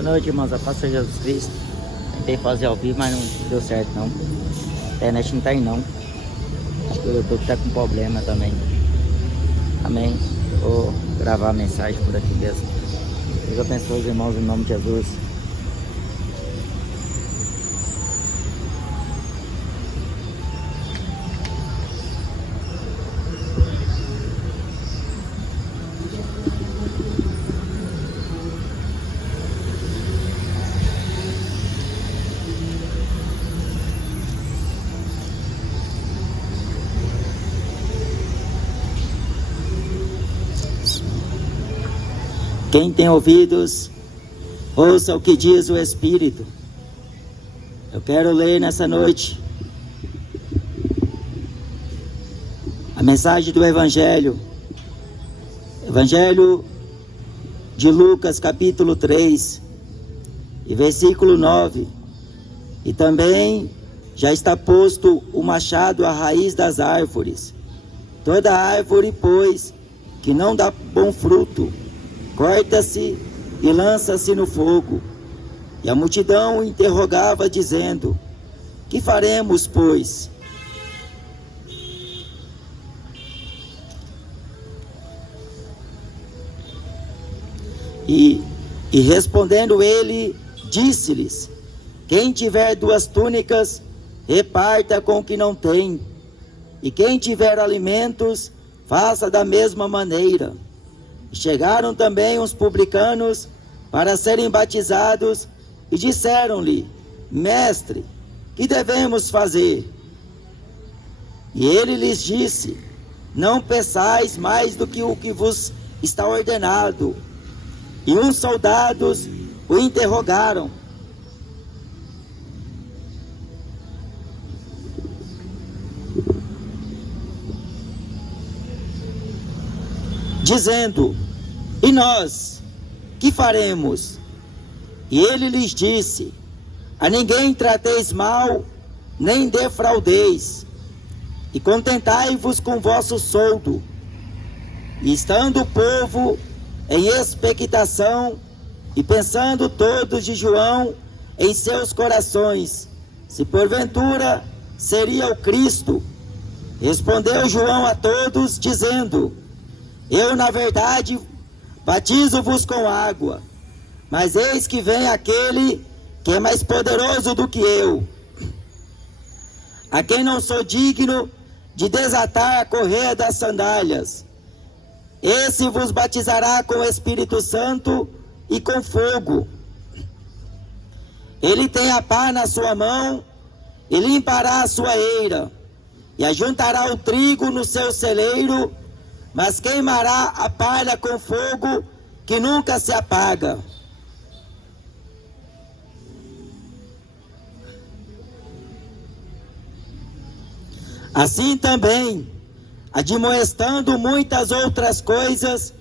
Boa noite, irmãos. A paz de Jesus Cristo. Tentei fazer ao vivo, mas não deu certo, não. A internet não tá aí, não. Acho que o YouTube tá com problema também. Amém. Vou gravar a mensagem por aqui mesmo. Deus abençoe os irmãos em nome de Jesus. Quem tem ouvidos, ouça o que diz o Espírito. Eu quero ler nessa noite a mensagem do Evangelho de Lucas, capítulo 3, e versículo 9. E também já está posto o machado à raiz das árvores. Toda árvore, pois, que não dá bom fruto, corta-se e lança-se no fogo. E a multidão interrogava, dizendo: que faremos, pois? E respondendo ele, disse-lhes: quem tiver 2 túnicas, reparta com o que não tem. E quem tiver alimentos, faça da mesma maneira. Chegaram também uns publicanos para serem batizados e disseram-lhe: mestre, que devemos fazer? E ele lhes disse: não peçais mais do que o que vos está ordenado. E uns soldados o interrogaram: dizendo: e nós, que faremos? E ele lhes disse: a ninguém trateis mal, nem defraudeis, e contentai-vos com vosso soldo. E estando o povo em expectação, e pensando todos de João em seus corações, se porventura seria o Cristo, respondeu João a todos, dizendo: eu, na verdade, batizo-vos com água, mas eis que vem aquele que é mais poderoso do que eu, a quem não sou digno de desatar a correia das sandálias. Esse vos batizará com o Espírito Santo e com fogo. Ele tem a pá na sua mão e limpará a sua eira, e ajuntará o trigo no seu celeiro, mas queimará a palha com fogo que nunca se apaga. Assim também, admoestando muitas outras coisas,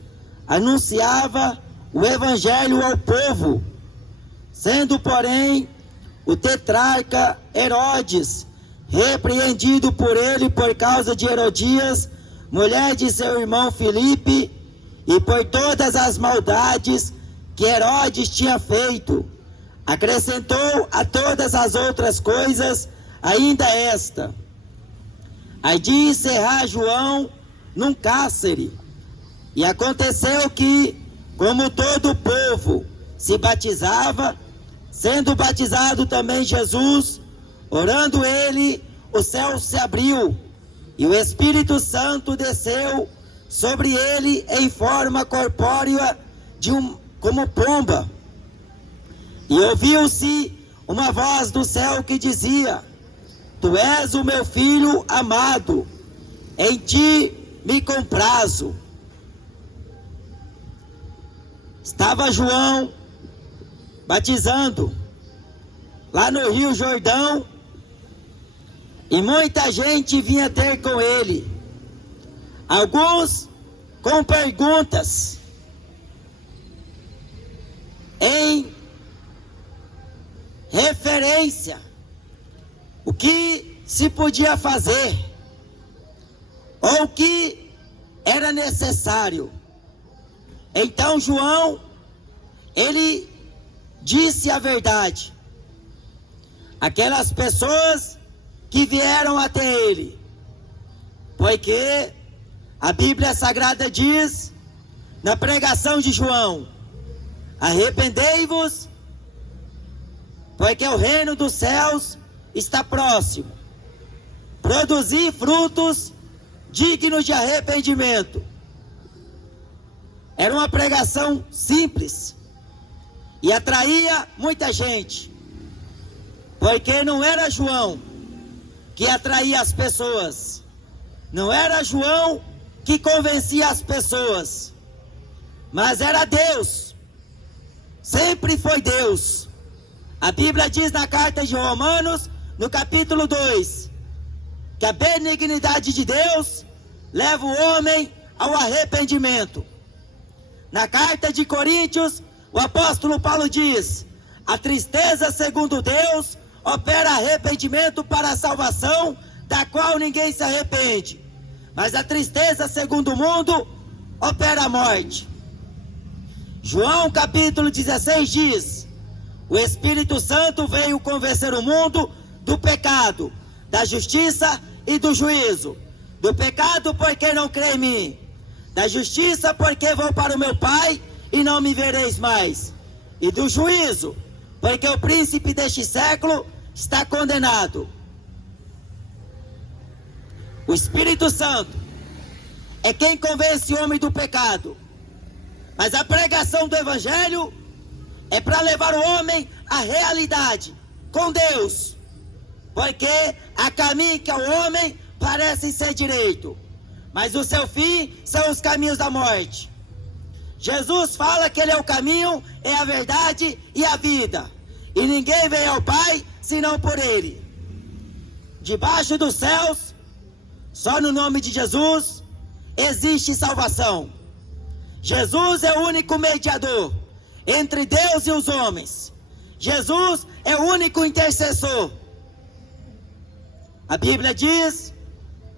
anunciava o Evangelho ao povo. Sendo, porém, o tetrarca Herodes repreendido por ele por causa de Herodias, mulher de seu irmão Filipe, e por todas as maldades que Herodes tinha feito, acrescentou a todas as outras coisas ainda esta: a de encerrar João num cárcere. E aconteceu que, como todo o povo se batizava, sendo batizado também Jesus, orando ele, o céu se abriu, e o Espírito Santo desceu sobre ele em forma corpórea como pomba. E ouviu-se uma voz do céu que dizia: tu és o meu filho amado, em ti me comprazo. Estava João batizando lá no Rio Jordão, e muita gente vinha ter com ele, alguns com perguntas em referência o que se podia fazer, ou o que era necessário. Então João, ele disse a verdade. Aquelas pessoas que vieram até ele, porque a Bíblia Sagrada diz, na pregação de João: arrependei-vos, porque o reino dos céus está próximo. Produzir frutos dignos de arrependimento. Era uma pregação simples e atraía muita gente, porque não era João que atraía as pessoas, não era João que convencia as pessoas, mas era Deus, sempre foi Deus. A Bíblia diz na carta de Romanos, no capítulo 2, que a benignidade de Deus leva o homem ao arrependimento. Na carta de Coríntios, o apóstolo Paulo diz: a tristeza segundo Deus opera arrependimento para a salvação, da qual ninguém se arrepende, mas a tristeza segundo o mundo opera a morte. João capítulo 16 diz: o Espírito Santo veio convencer o mundo do pecado, da justiça e do juízo. Do pecado, porque não crê em mim; da justiça, porque vou para o meu Pai e não me vereis mais; e do juízo, porque o príncipe deste século está condenado. O Espírito Santo é quem convence o homem do pecado, mas a pregação do Evangelho é para levar o homem à realidade com Deus, porque há caminho que ao homem parece ser direito, mas o seu fim são os caminhos da morte. Jesus fala que Ele é o caminho, é a verdade e a vida, e ninguém vem ao Pai senão por Ele. Debaixo dos céus, só no nome de Jesus existe salvação. Jesus é o único mediador entre Deus e os homens. Jesus é o único intercessor. A Bíblia diz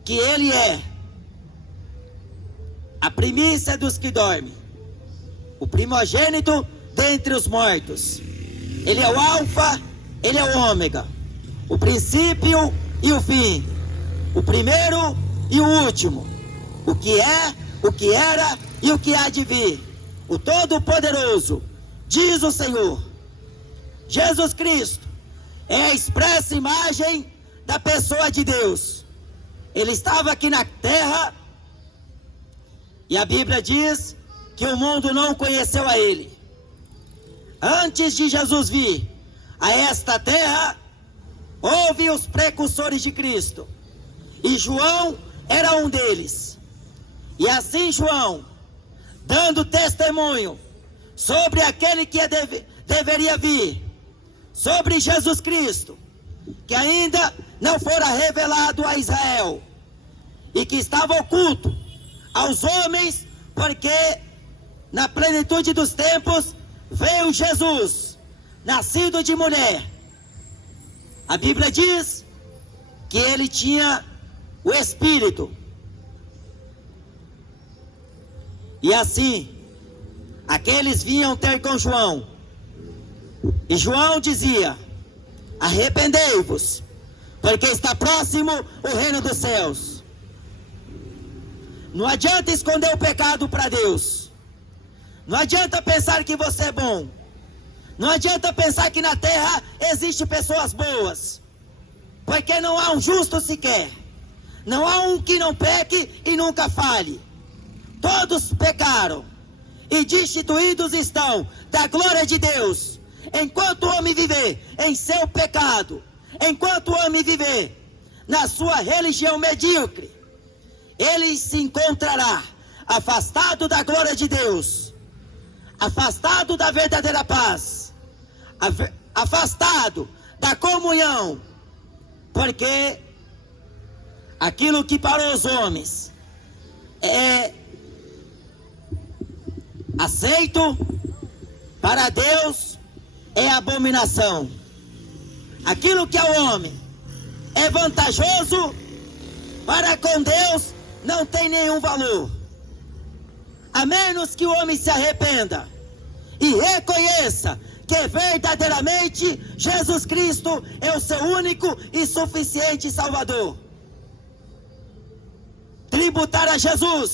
que Ele é a primícia dos que dormem, o primogênito dentre os mortos. Ele é o alfa, Ele é o ômega, o princípio e o fim, o primeiro e o último, o que é, o que era e o que há de vir, o Todo-Poderoso, diz o Senhor. Jesus Cristo é a expressa imagem da pessoa de Deus. Ele estava aqui na terra e a Bíblia diz que o mundo não conheceu a Ele. Antes de Jesus vir a esta terra, houve os precursores de Cristo, e João era um deles. E assim João, dando testemunho sobre aquele que deveria vir, sobre Jesus Cristo, que ainda não fora revelado a Israel, e que estava oculto aos homens, porque na plenitude dos tempos veio Jesus, nascido de mulher. A Bíblia diz que ele tinha o Espírito. E assim, aqueles vinham ter com João. E João dizia: arrependei-vos, porque está próximo o reino dos céus. Não adianta esconder o pecado para Deus. Não adianta pensar que você é bom. Não adianta pensar que na terra existem pessoas boas, porque não há um justo sequer. Não há um que não peque e nunca falhe. Todos pecaram e destituídos estão da glória de Deus. Enquanto o homem viver em seu pecado, enquanto o homem viver na sua religião medíocre, ele se encontrará afastado da glória de Deus, afastado da verdadeira paz, afastado da comunhão, porque aquilo que para os homens é aceito, para Deus é abominação. Aquilo que ao homem é vantajoso, para com Deus não tem nenhum valor. A menos que o homem se arrependa e reconheça que verdadeiramente Jesus Cristo é o seu único e suficiente Salvador. Tributar a Jesus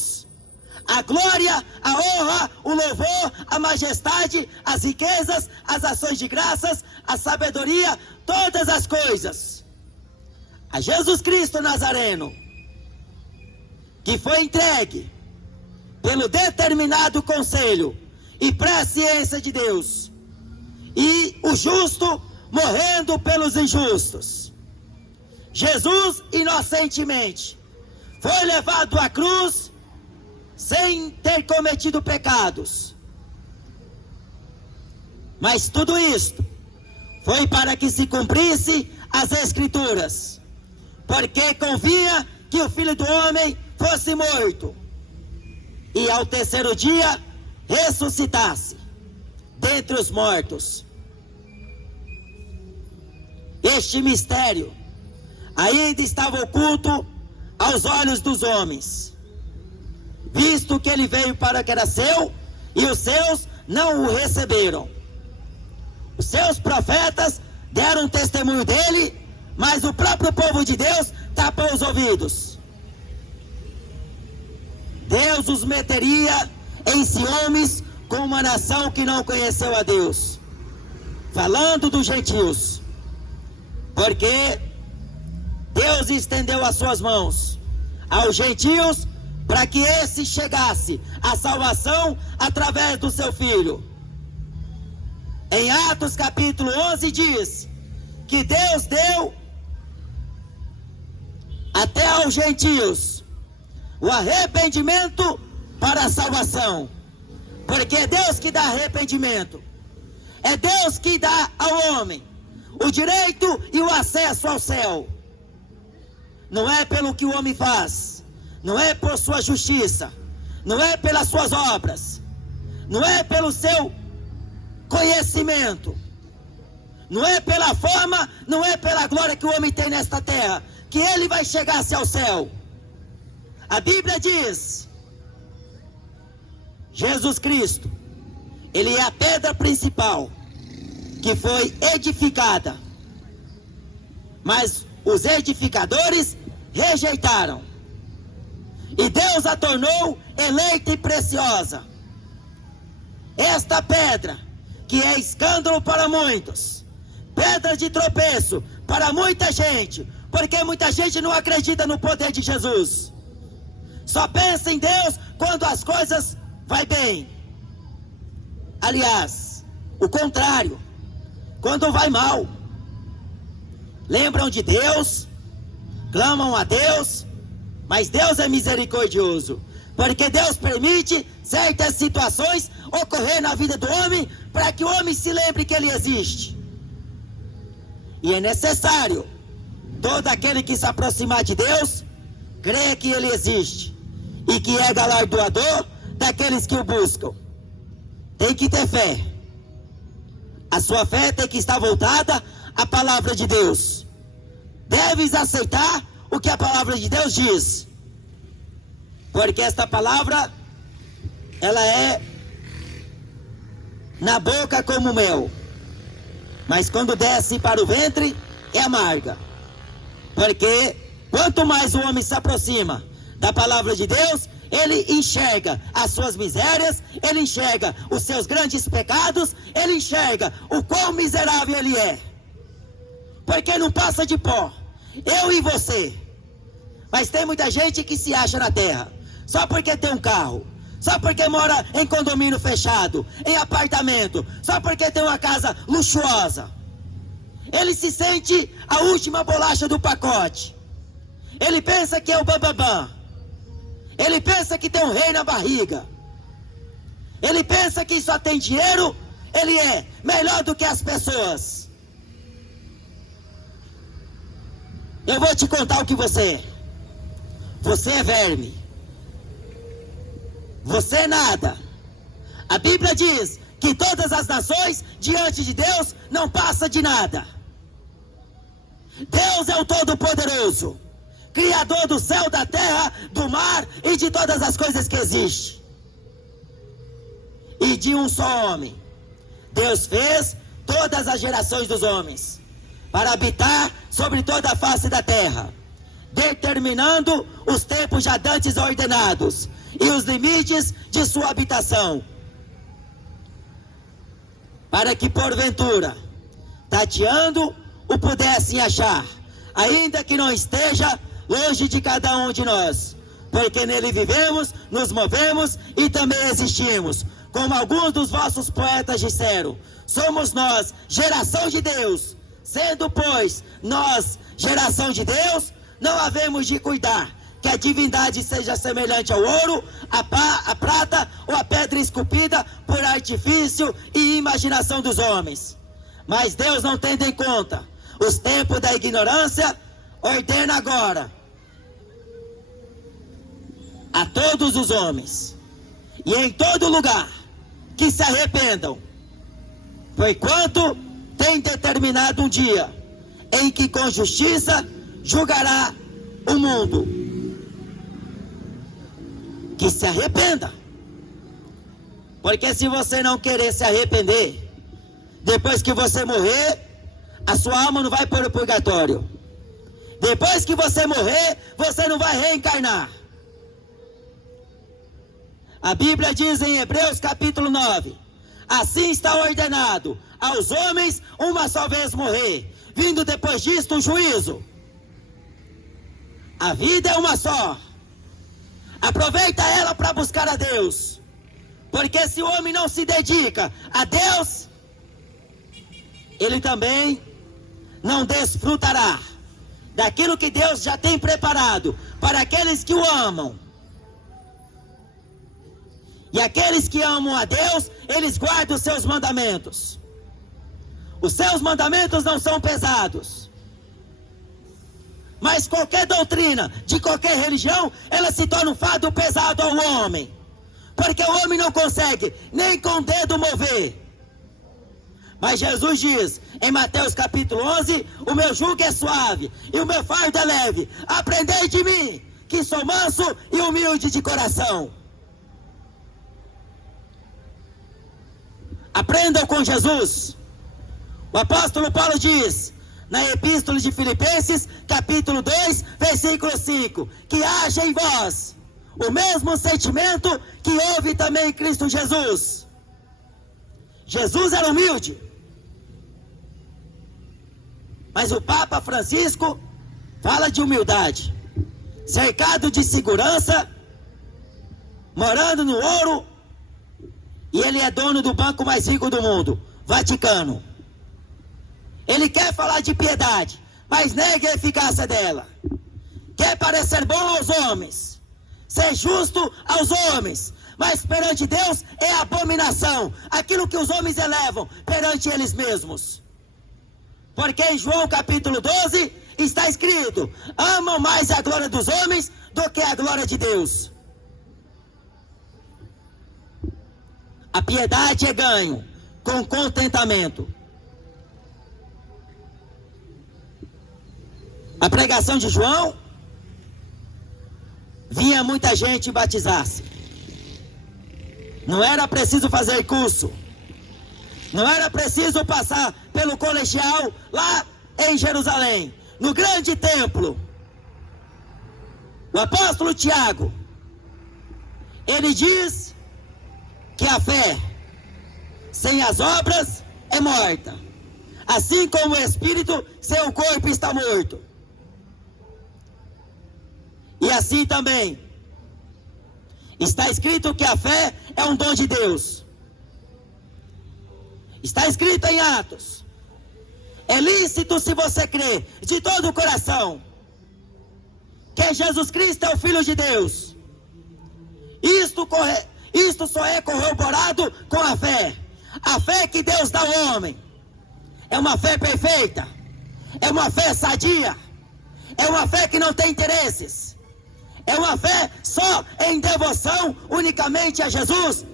a glória, a honra, o louvor, a majestade, as riquezas, as ações de graças, a sabedoria, todas as coisas a Jesus Cristo Nazareno, que foi entregue pelo determinado conselho e presciência de Deus, e o justo morrendo pelos injustos. Jesus inocentemente foi levado à cruz sem ter cometido pecados. Mas tudo isto foi para que se cumprisse as Escrituras, porque convinha que o Filho do Homem fosse morto e ao terceiro dia ressuscitasse dentre os mortos. Este mistério ainda estava oculto aos olhos dos homens, visto que ele veio para o que era seu, e os seus não o receberam. Os seus profetas deram testemunho dele, mas o próprio povo de Deus tapou os ouvidos. Deus os meteria em ciúmes com uma nação que não conheceu a Deus, falando dos gentios, porque Deus estendeu as suas mãos aos gentios para que esse chegasse à salvação através do seu Filho. Em Atos capítulo 11 diz que Deus deu até aos gentios o arrependimento para a salvação, porque é Deus que dá arrependimento, é Deus que dá ao homem o direito e o acesso ao céu. Não é pelo que o homem faz, não é por sua justiça, não é pelas suas obras, não é pelo seu conhecimento, não é pela fama, não é pela glória que o homem tem nesta terra, que ele vai chegar-se ao céu. A Bíblia diz: Jesus Cristo, ele é a pedra principal que foi edificada, mas os edificadores rejeitaram, e Deus a tornou eleita e preciosa. Esta pedra, que é escândalo para muitos, pedra de tropeço para muita gente, porque muita gente não acredita no poder de Jesus, só pensa em Deus quando as coisas vai bem. Aliás, o contrário, quando vai mal, lembram de Deus, clamam a Deus, mas Deus é misericordioso, porque Deus permite certas situações ocorrer na vida do homem, para que o homem se lembre que ele existe. E é necessário todo aquele que se aproximar de Deus creia que ele existe, e que é galardoador daqueles que o buscam. Tem que ter fé. A sua fé tem que estar voltada à palavra de Deus. Deves aceitar o que a palavra de Deus diz, porque esta palavra, ela é na boca como mel, mas quando desce para o ventre é amarga. Porque quanto mais o homem se aproxima da palavra de Deus, ele enxerga as suas misérias, ele enxerga os seus grandes pecados, ele enxerga o quão miserável ele é, porque não passa de pó, eu e você. Mas tem muita gente que se acha na terra, só porque tem um carro, só porque mora em condomínio fechado, em apartamento, só porque tem uma casa luxuosa. Ele se sente a última bolacha do pacote, ele pensa que é o bambambam, ele pensa que tem um rei na barriga, ele pensa que só tem dinheiro, ele é melhor do que as pessoas. Eu vou te contar o que você é. Você é verme, você é nada. A Bíblia diz que todas as nações diante de Deus não passa de nada. Deus é o Todo-Poderoso, Criador do céu, da terra, do mar e de todas as coisas que existem. E de um só homem Deus fez todas as gerações dos homens, para habitar sobre toda a face da terra, determinando os tempos já dantes ordenados e os limites de sua habitação, para que porventura, tateando, o pudessem achar, ainda que não esteja longe de cada um de nós, porque nele vivemos, nos movemos e também existimos. Como alguns dos vossos poetas disseram, somos nós, geração de Deus. Sendo, pois, nós, geração de Deus, não havemos de cuidar que a divindade seja semelhante ao ouro, a prata ou a pedra esculpida por artifício e imaginação dos homens. Mas Deus, não tendo em conta os tempos da ignorância, ordena agora a todos os homens e em todo lugar que se arrependam, porquanto tem determinado um dia em que com justiça julgará o mundo. Que se arrependa, porque se você não querer se arrepender, depois que você morrer, a sua alma não vai para o purgatório. Depois que você morrer, você não vai reencarnar. A Bíblia diz em Hebreus capítulo 9, assim está ordenado aos homens uma só vez morrer, vindo depois disto o juízo. A vida é uma só. Aproveita ela para buscar a Deus, porque se o homem não se dedica a Deus, ele também não desfrutará daquilo que Deus já tem preparado para aqueles que o amam. E aqueles que amam a Deus, eles guardam os seus mandamentos. Os seus mandamentos não são pesados. Mas qualquer doutrina, de qualquer religião, ela se torna um fardo pesado ao homem. Porque o homem não consegue nem com o dedo mover. Mas Jesus diz, em Mateus capítulo 11, o meu jugo é suave e o meu fardo é leve. Aprendei de mim, que sou manso e humilde de coração. Aprendam com Jesus. O apóstolo Paulo diz, na epístola de Filipenses, capítulo 2, versículo 5, que haja em vós o mesmo sentimento que houve também em Cristo Jesus. Jesus era humilde. Mas o Papa Francisco fala de humildade, cercado de segurança, morando no ouro, e ele é dono do banco mais rico do mundo, Vaticano. Ele quer falar de piedade, mas nega a eficácia dela. Quer parecer bom aos homens, ser justo aos homens, mas perante Deus é abominação, aquilo que os homens elevam perante eles mesmos. Porque em João capítulo 12 está escrito, amam mais a glória dos homens do que a glória de Deus. A piedade é ganho com contentamento. A pregação de João, vinha muita gente batizar-se. Não era preciso fazer curso. Não era preciso passar pelo colegial lá em Jerusalém, no grande templo. O apóstolo Tiago, ele diz que a fé sem as obras é morta, assim como o espírito sem o corpo está morto. E assim também está escrito que a fé é um dom de Deus. Está escrito em Atos, é lícito se você crer de todo o coração que Jesus Cristo é o Filho de Deus. Isto só é corroborado com a fé. A fé que Deus dá ao homem é uma fé perfeita, é uma fé sadia, é uma fé que não tem interesses, é uma fé só em devoção unicamente a Jesus,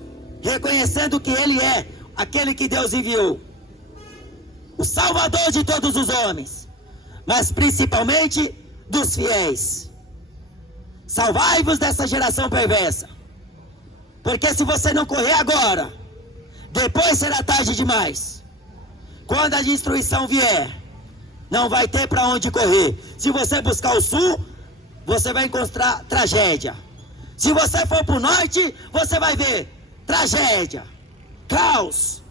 reconhecendo que Ele é aquele que Deus enviou, o Salvador de todos os homens, mas principalmente dos fiéis. Salvai-vos dessa geração perversa, porque se você não correr agora, depois será tarde demais. Quando a destruição vier, não vai ter para onde correr. Se você buscar o sul, você vai encontrar tragédia. Se você for para o norte, você vai ver tragédia, caos.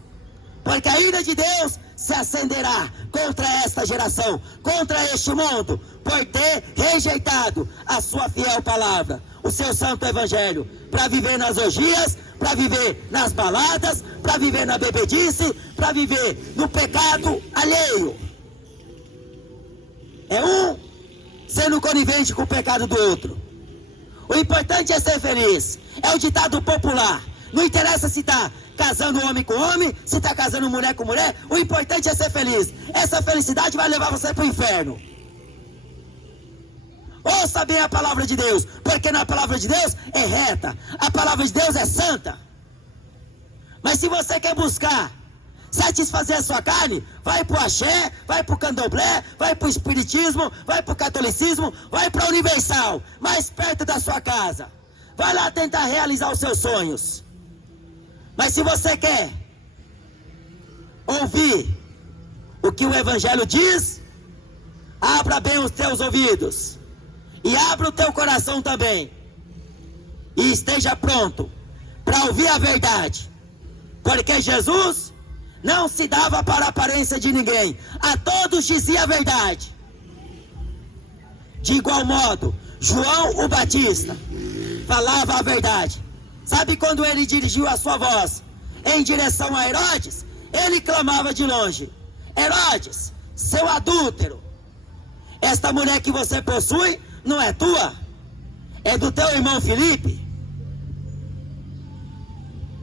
Porque a ira de Deus se acenderá contra esta geração, contra este mundo, por ter rejeitado a sua fiel palavra, o seu santo evangelho, para viver nas orgias, para viver nas baladas, para viver na bebedice, para viver no pecado alheio. É um sendo conivente com o pecado do outro. O importante é ser feliz. É o ditado popular. Não interessa se está casando homem com homem, se está casando mulher com mulher. O importante é ser feliz. Essa felicidade vai levar você para o inferno. Ouça bem a palavra de Deus, porque na palavra de Deus é reta. A palavra de Deus é santa. Mas se você quer buscar satisfazer a sua carne, vai para o axé, vai para o candomblé, vai para o espiritismo, vai para o catolicismo, vai para a Universal, mais perto da sua casa. Vai lá tentar realizar os seus sonhos. Mas se você quer ouvir o que o Evangelho diz, abra bem os teus ouvidos e abra o teu coração também, e esteja pronto para ouvir a verdade, porque Jesus não se dava para a aparência de ninguém, a todos dizia a verdade. De igual modo, João o Batista falava a verdade. Sabe quando ele dirigiu a sua voz em direção a Herodes? Ele clamava de longe: Herodes, seu adúltero, esta mulher que você possui não é tua, é do teu irmão Filipe.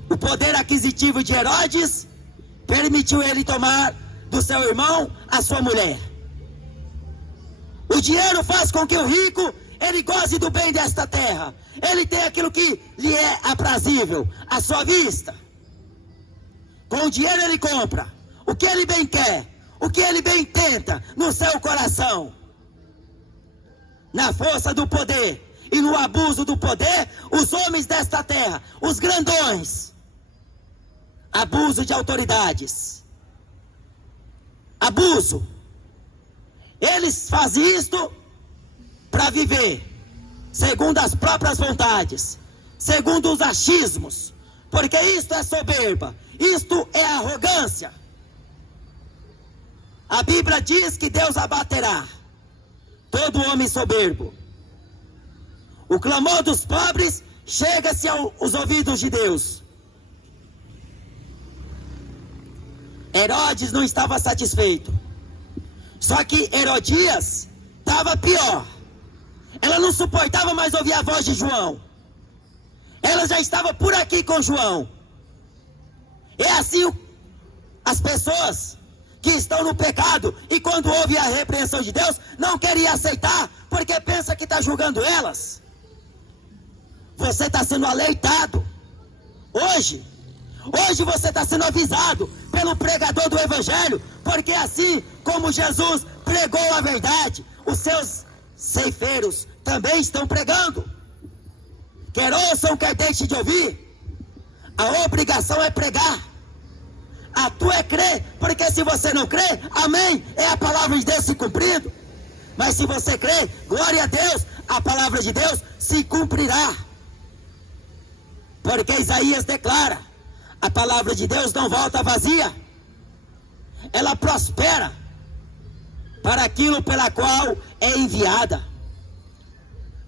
O poder aquisitivo de Herodes permitiu ele tomar do seu irmão a sua mulher. O dinheiro faz com que o rico ele goze do bem desta terra. Ele tem aquilo que lhe é aprazível à sua vista. Com o dinheiro ele compra o que ele bem quer, o que ele bem tenta no seu coração. Na força do poder e no abuso do poder, os homens desta terra, os grandões, abuso de autoridades, abuso. Eles fazem isto para viver segundo as próprias vontades, segundo os achismos, porque isto é soberba, isto é arrogância. A Bíblia diz que Deus abaterá todo homem soberbo. O clamor dos pobres chega-se aos ouvidos de Deus. Herodes não estava satisfeito. Só que Herodias estava pior. Ela não suportava mais ouvir a voz de João. Ela já estava por aqui com João. É assim as pessoas que estão no pecado e quando ouvem a repreensão de Deus, não querem aceitar, porque pensa que está julgando elas. Você está sendo alertado. Hoje você está sendo avisado pelo pregador do Evangelho, porque assim como Jesus pregou a verdade, os seus ceifeiros também estão pregando. Quer ouçam, quer deixem de ouvir, a obrigação é pregar. A tua é crer, porque se você não crê, amém, é a palavra de Deus se cumprindo. Mas se você crê, glória a Deus, a palavra de Deus se cumprirá. Porque Isaías declara: a palavra de Deus não volta vazia, ela prospera para aquilo pela qual é enviada.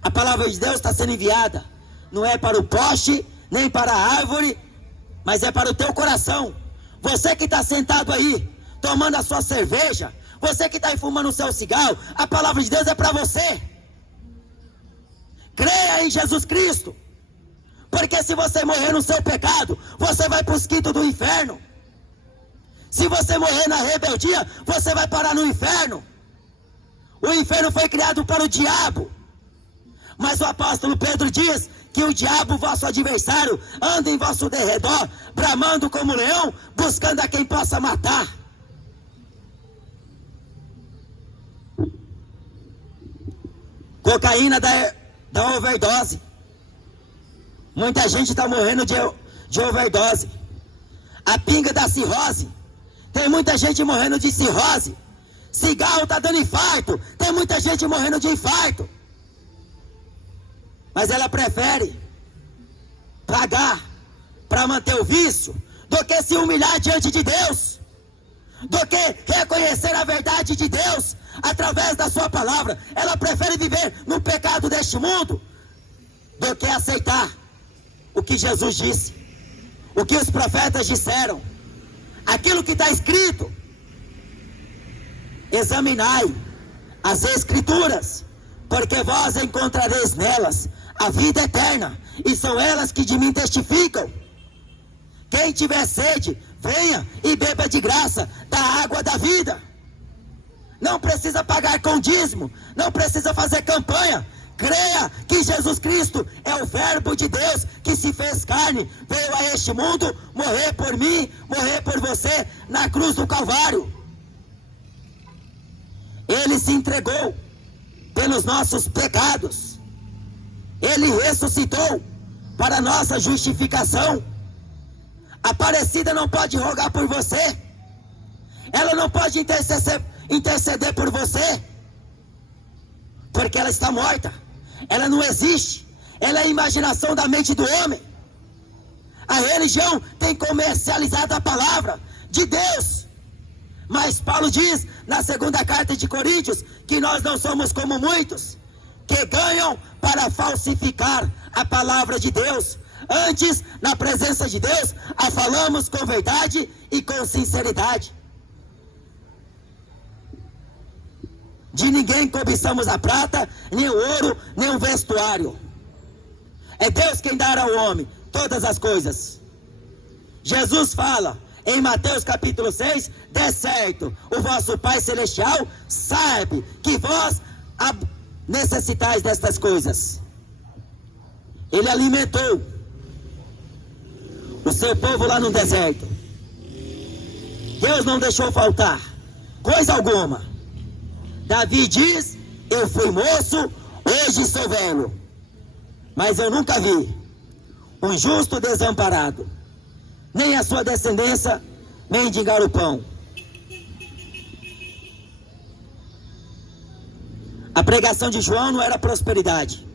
A palavra de Deus está sendo enviada, não é para o poste, nem para a árvore, mas é para o teu coração. Você que está sentado aí, tomando a sua cerveja, você que está fumando o seu cigarro, a palavra de Deus é para você. Creia em Jesus Cristo, porque se você morrer no seu pecado, você vai para os quintos do inferno. Se você morrer na rebeldia, você vai parar no inferno. O inferno foi criado para o diabo. Mas o apóstolo Pedro diz que o diabo, vosso adversário, anda em vosso derredor, bramando como leão, buscando a quem possa matar. Cocaína da overdose. Muita gente está morrendo de overdose. A pinga da cirrose, Tem muita gente morrendo de cirrose. Cigarro está dando infarto. Tem muita gente morrendo de infarto. Mas ela prefere pagar para manter o vício do que se humilhar diante de Deus, do que reconhecer a verdade de Deus através da sua palavra. Ela prefere viver no pecado deste mundo do que aceitar o que Jesus disse, o que os profetas disseram, aquilo que está escrito. Examinai as Escrituras, porque vós encontrareis nelas a vida eterna, e são elas que de mim testificam. Quem tiver sede, venha e beba de graça da água da vida. Não precisa pagar com dízimo, não precisa fazer campanha. Creia que Jesus Cristo é o Verbo de Deus que se fez carne, veio a este mundo morrer por mim, morrer por você na cruz do Calvário. Ele se entregou pelos nossos pecados. Ele ressuscitou para nossa justificação. A Aparecida não pode rogar por você. Ela não pode interceder por você, porque ela está morta. Ela não existe. Ela é a imaginação da mente do homem. A religião tem comercializado a palavra de Deus. Mas Paulo diz na segunda carta de Coríntios que nós não somos como muitos que ganham para falsificar a palavra de Deus. Antes, na presença de Deus, a falamos com verdade e com sinceridade. De ninguém cobiçamos a prata, nem o ouro, nem o vestuário. É Deus quem dá ao homem todas as coisas. Jesus fala em Mateus capítulo 6, de certo, o vosso Pai Celestial sabe que vós necessitais destas coisas. Ele alimentou o seu povo lá no deserto. Deus não deixou faltar coisa alguma. Davi diz: eu fui moço, hoje sou velho, mas eu nunca vi um justo desamparado, nem a sua descendência mendigar o pão. A pregação de João não era prosperidade,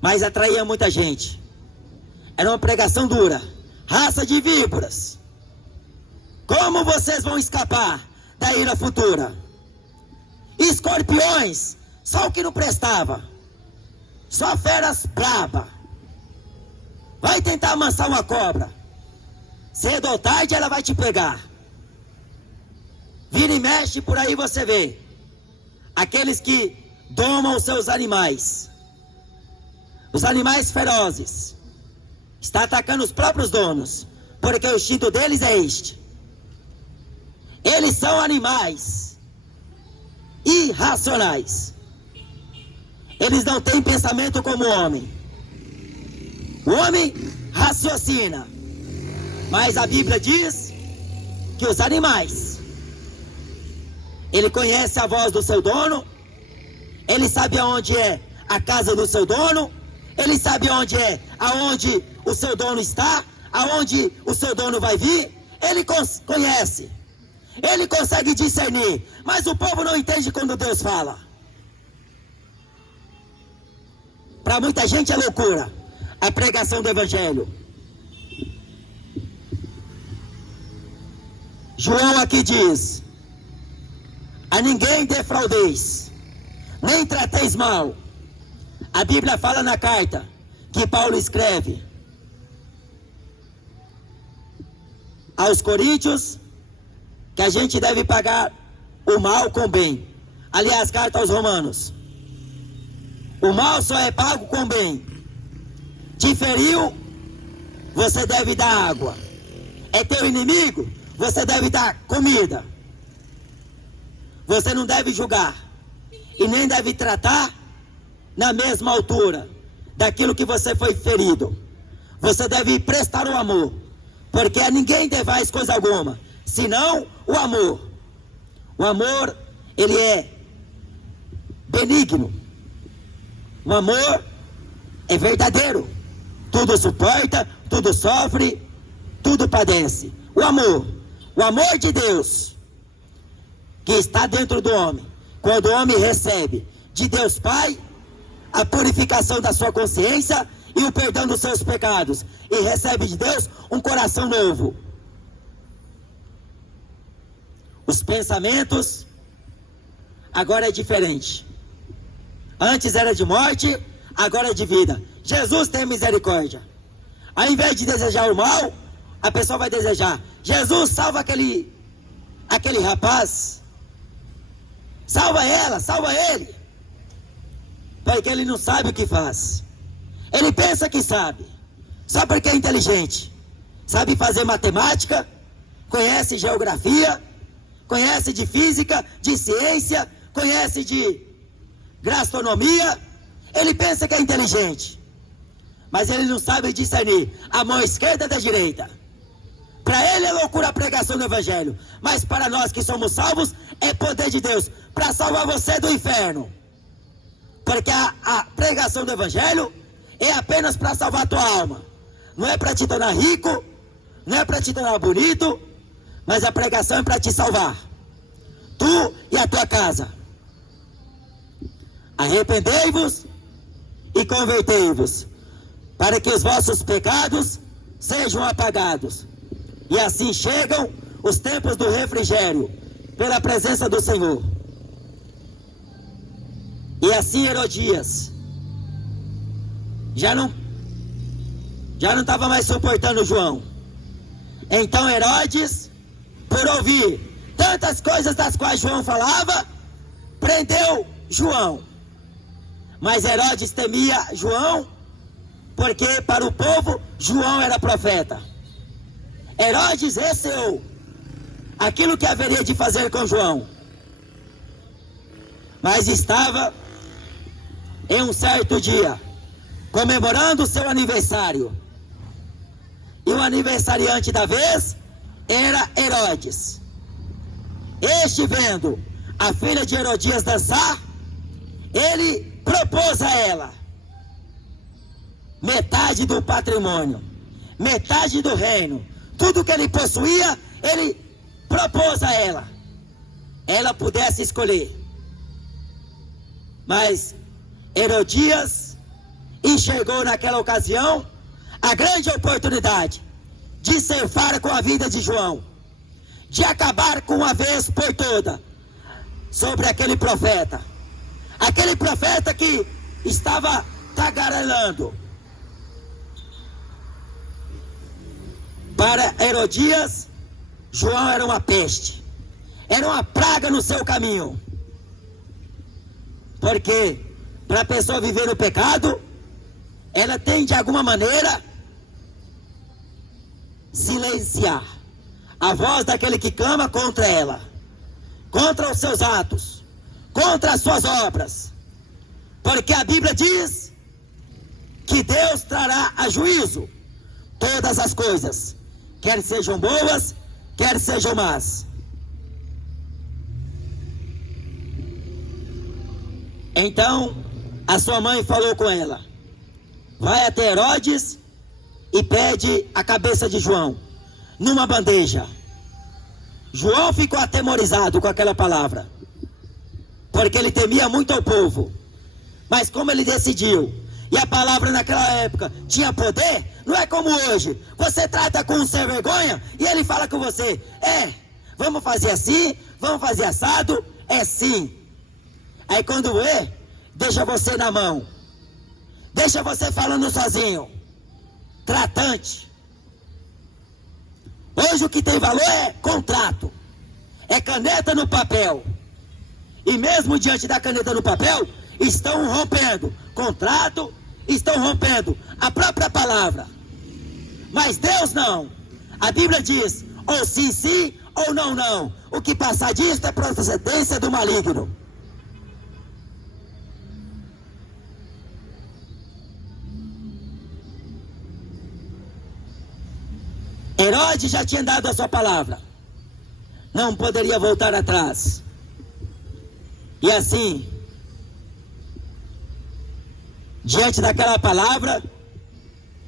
mas atraía muita gente. Era uma pregação dura. Raça de víboras, como vocês vão escapar da ira futura? Escorpiões, só o que não prestava, só feras braba. Vai tentar amansar uma cobra, cedo ou tarde ela vai te pegar. Vira e mexe, por aí você vê aqueles que domam os seus animais. Os animais ferozes estão atacando os próprios donos, porque o instinto deles é este. Eles são animais irracionais. Eles não têm pensamento como o homem. O homem raciocina, mas a Bíblia diz que os animais, ele conhece a voz do seu dono, ele sabe aonde é a casa do seu dono, ele sabe aonde o seu dono está, aonde o seu dono vai vir. Ele conhece, ele consegue discernir, mas o povo não entende quando Deus fala. Para muita gente é loucura a pregação do Evangelho. João aqui diz: a ninguém defraudeis, nem trateis mal. A Bíblia fala na carta que Paulo escreve aos Coríntios que a gente deve pagar o mal com bem. Aliás, carta aos Romanos: o mal só é pago com bem. Te feriu, você deve dar água. É teu inimigo, você deve dar comida. Você não deve julgar e nem deve tratar na mesma altura daquilo que você foi ferido. Você deve prestar o amor, porque a ninguém devais coisa alguma, senão o amor. O amor, ele é benigno. O amor é verdadeiro. Tudo suporta, tudo sofre, tudo padece. O amor O amor de Deus que está dentro do homem, quando o homem recebe de Deus Pai a purificação da sua consciência e o perdão dos seus pecados, e recebe de Deus um coração novo. Os pensamentos agora é diferente. Antes era de morte, agora é de vida. Jesus tem misericórdia. Ao invés de desejar o mal, a pessoa vai desejar: Jesus, salva aquele rapaz. Salva ela, salva ele. Porque ele não sabe o que faz. Ele pensa que sabe, só porque é inteligente. Sabe fazer matemática, conhece geografia, conhece de física, de ciência, conhece de gastronomia. Ele pensa que é inteligente, mas ele não sabe discernir a mão esquerda da direita. Para ele é loucura a pregação do evangelho, mas para nós que somos salvos é poder de Deus para salvar você do inferno. Porque a pregação do evangelho é apenas para salvar a tua alma. Não é para te tornar rico, não é para te tornar bonito, mas a pregação é para te salvar, tu e a tua casa. Arrependei-vos e convertei-vos, para que os vossos pecados sejam apagados, e assim chegam os tempos do refrigério pela presença do Senhor. E assim Herodias já não estava mais suportando João. Então Herodes, por ouvir tantas coisas das quais João falava, prendeu João. Mas Herodes temia João, porque para o povo João era profeta. Herodes receou aquilo que haveria de fazer com João, mas estava em um certo dia comemorando o seu aniversário, e o aniversariante da vez era Herodes. Este, vendo a filha de Herodias dançar, ele propôs a ela metade do patrimônio, metade do reino, tudo que ele possuía. Ele propôs a ela pudesse escolher. Mas Herodias enxergou naquela ocasião a grande oportunidade de ceifar com a vida de João, de acabar com uma vez por toda sobre aquele profeta que estava tagarelando. Para Herodias, João era uma peste, era uma praga no seu caminho, porque para a pessoa viver no pecado, ela tem de alguma maneira silenciar a voz daquele que clama contra ela, contra os seus atos, contra as suas obras, porque a Bíblia diz que Deus trará a juízo todas as coisas, quer sejam boas, quer sejam más. Então a sua mãe falou com ela: vai até Herodes e pede a cabeça de João numa bandeja. João ficou atemorizado com aquela palavra, porque ele temia muito ao povo. Mas como ele decidiu, e a palavra naquela época tinha poder, não é como hoje. Você trata com um sem vergonha e ele fala com você: vamos fazer assim, vamos fazer assado, é sim. Aí quando deixa você na mão, deixa você falando sozinho, tratante. Hoje o que tem valor é contrato, é caneta no papel. E mesmo diante da caneta no papel, estão rompendo contrato, estão rompendo a própria palavra. Mas Deus não. A Bíblia diz: ou sim, sim, ou não, não. O que passar disto é procedência do maligno. Herodes já tinha dado a sua palavra, não poderia voltar atrás. E assim, diante daquela palavra,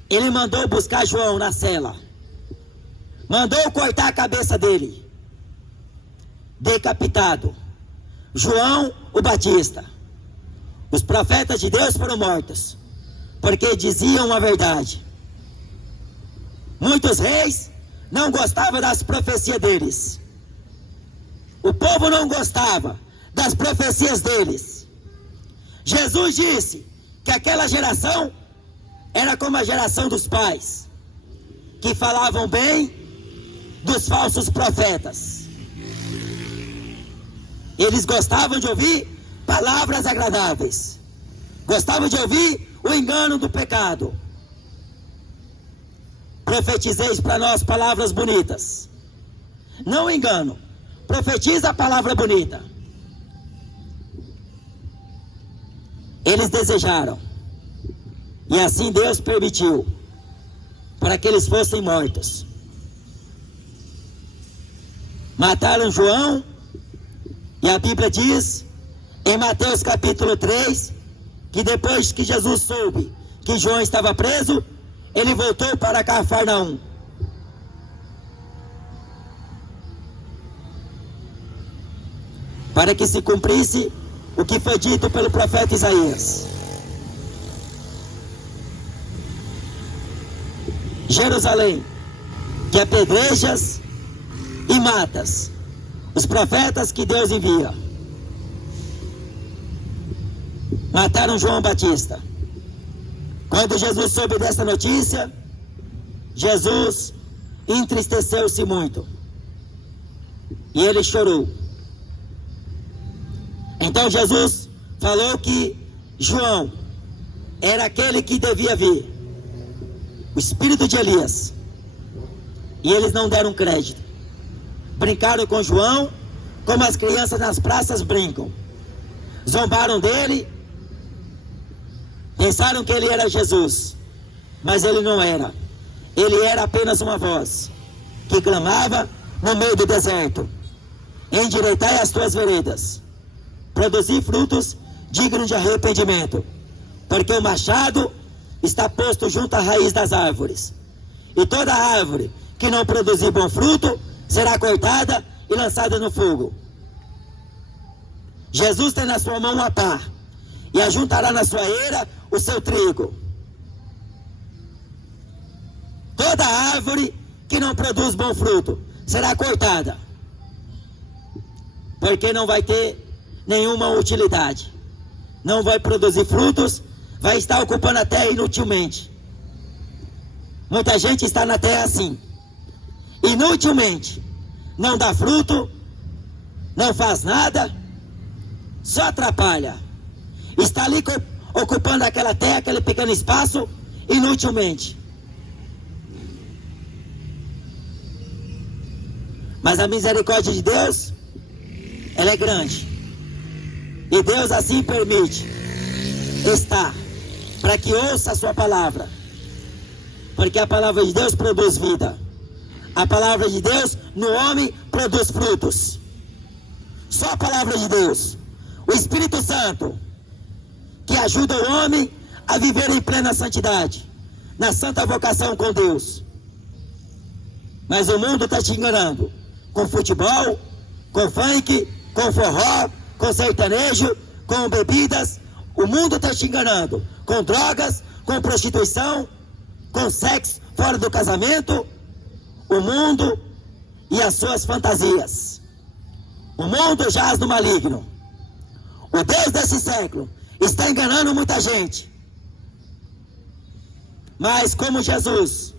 ele mandou buscar João na cela. mandou cortar a cabeça dele, decapitado. João o Batista. Os profetas de Deus foram mortos, porque diziam a verdade. Muitos reis não gostavam das profecias deles. O povo não gostava das profecias deles. Jesus disse que aquela geração era como a geração dos pais, que falavam bem dos falsos profetas. Eles gostavam de ouvir palavras agradáveis, gostavam de ouvir o engano do pecado. Profetizeis para nós palavras bonitas, não engano. Profetiza a palavra bonita. Eles desejaram, e assim Deus permitiu, para que eles fossem mortos. Mataram João, e a Bíblia diz, em Mateus capítulo 3, que depois que Jesus soube que João estava preso, ele voltou para Cafarnaum. Para que se cumprisse o que foi dito pelo profeta Isaías. Jerusalém, que apedrejas e matas os profetas que Deus envia. Mataram João Batista. Quando Jesus soube dessa notícia, Jesus entristeceu-se muito. E ele chorou. Então Jesus falou que João era aquele que devia vir, o espírito de Elias. E eles não deram crédito. Brincaram com João como as crianças nas praças brincam. Zombaram dele. Pensaram que ele era Jesus, mas ele não era. Ele era apenas uma voz que clamava no meio do deserto: endireitai as tuas veredas, produzir frutos dignos de arrependimento, porque o machado está posto junto à raiz das árvores, e toda árvore que não produzir bom fruto será cortada e lançada no fogo. Jesus tem na sua mão a pá, e ajuntará na sua eira o seu trigo. Toda árvore que não produz bom fruto será cortada, porque não vai ter nenhuma utilidade, não vai produzir frutos, vai estar ocupando a terra inutilmente. Muita gente está na terra assim, inutilmente, não dá fruto, não faz nada, só atrapalha. Está ali ocupando aquela terra, aquele pequeno espaço, inutilmente. Mas a misericórdia de Deus, ela é grande. E Deus assim permite estar, para que ouça a sua palavra. Porque a palavra de Deus produz vida. A palavra de Deus no homem produz frutos. Só a palavra de Deus. O Espírito Santo, que ajuda o homem a viver em plena santidade, na santa vocação com Deus. Mas o mundo está te enganando com futebol, com funk, com forró, com sertanejo, com bebidas. O mundo está te enganando com drogas, com prostituição, com sexo fora do casamento. O mundo e as suas fantasias. O mundo jaz no maligno. O Deus desse século está enganando muita gente. Mas como Jesus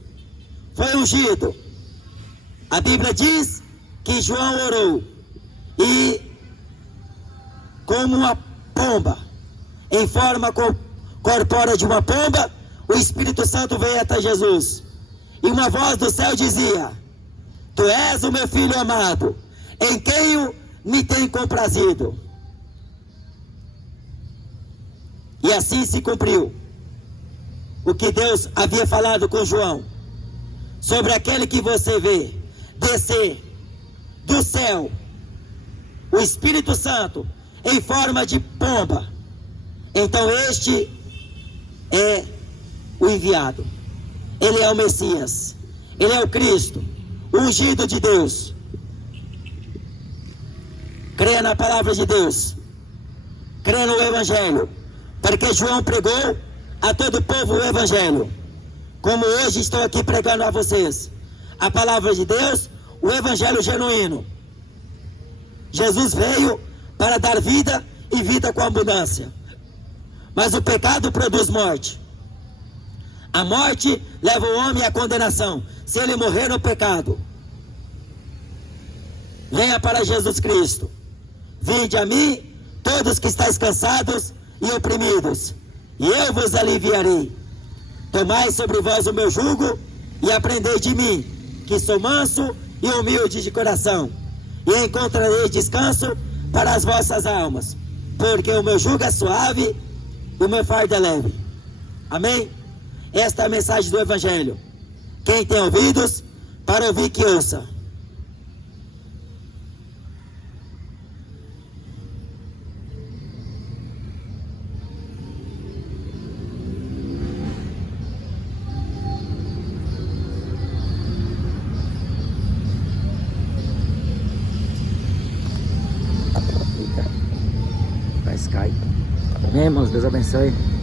foi ungido, a Bíblia diz que João orou, e como uma pomba, em forma corpórea de uma pomba, o Espírito Santo veio até Jesus, e uma voz do céu dizia: tu és o meu filho amado, em quem me tem comprazido. E assim se cumpriu o que Deus havia falado com João, sobre aquele que você vê descer do céu, o Espírito Santo, em forma de pomba. Então este é o enviado, ele é o Messias, ele é o Cristo, ungido de Deus. Creia na palavra de Deus. Creia no Evangelho. Porque João pregou a todo o povo o Evangelho. Como hoje estou aqui pregando a vocês. A palavra de Deus, o Evangelho genuíno. Jesus veio para dar vida e vida com abundância. Mas o pecado produz morte. A morte leva o homem à condenação, se ele morrer no pecado. Venha para Jesus Cristo. Vinde a mim, todos que estáis cansados e oprimidos, e eu vos aliviarei. Tomai sobre vós o meu jugo e aprendei de mim, que sou manso e humilde de coração, e encontrarei descanso para as vossas almas, porque o meu jugo é suave e o meu fardo é leve. Amém? Esta é a mensagem do Evangelho. Quem tem ouvidos para ouvir, que ouça. Vai Skype. Amém, irmãos? Deus abençoe.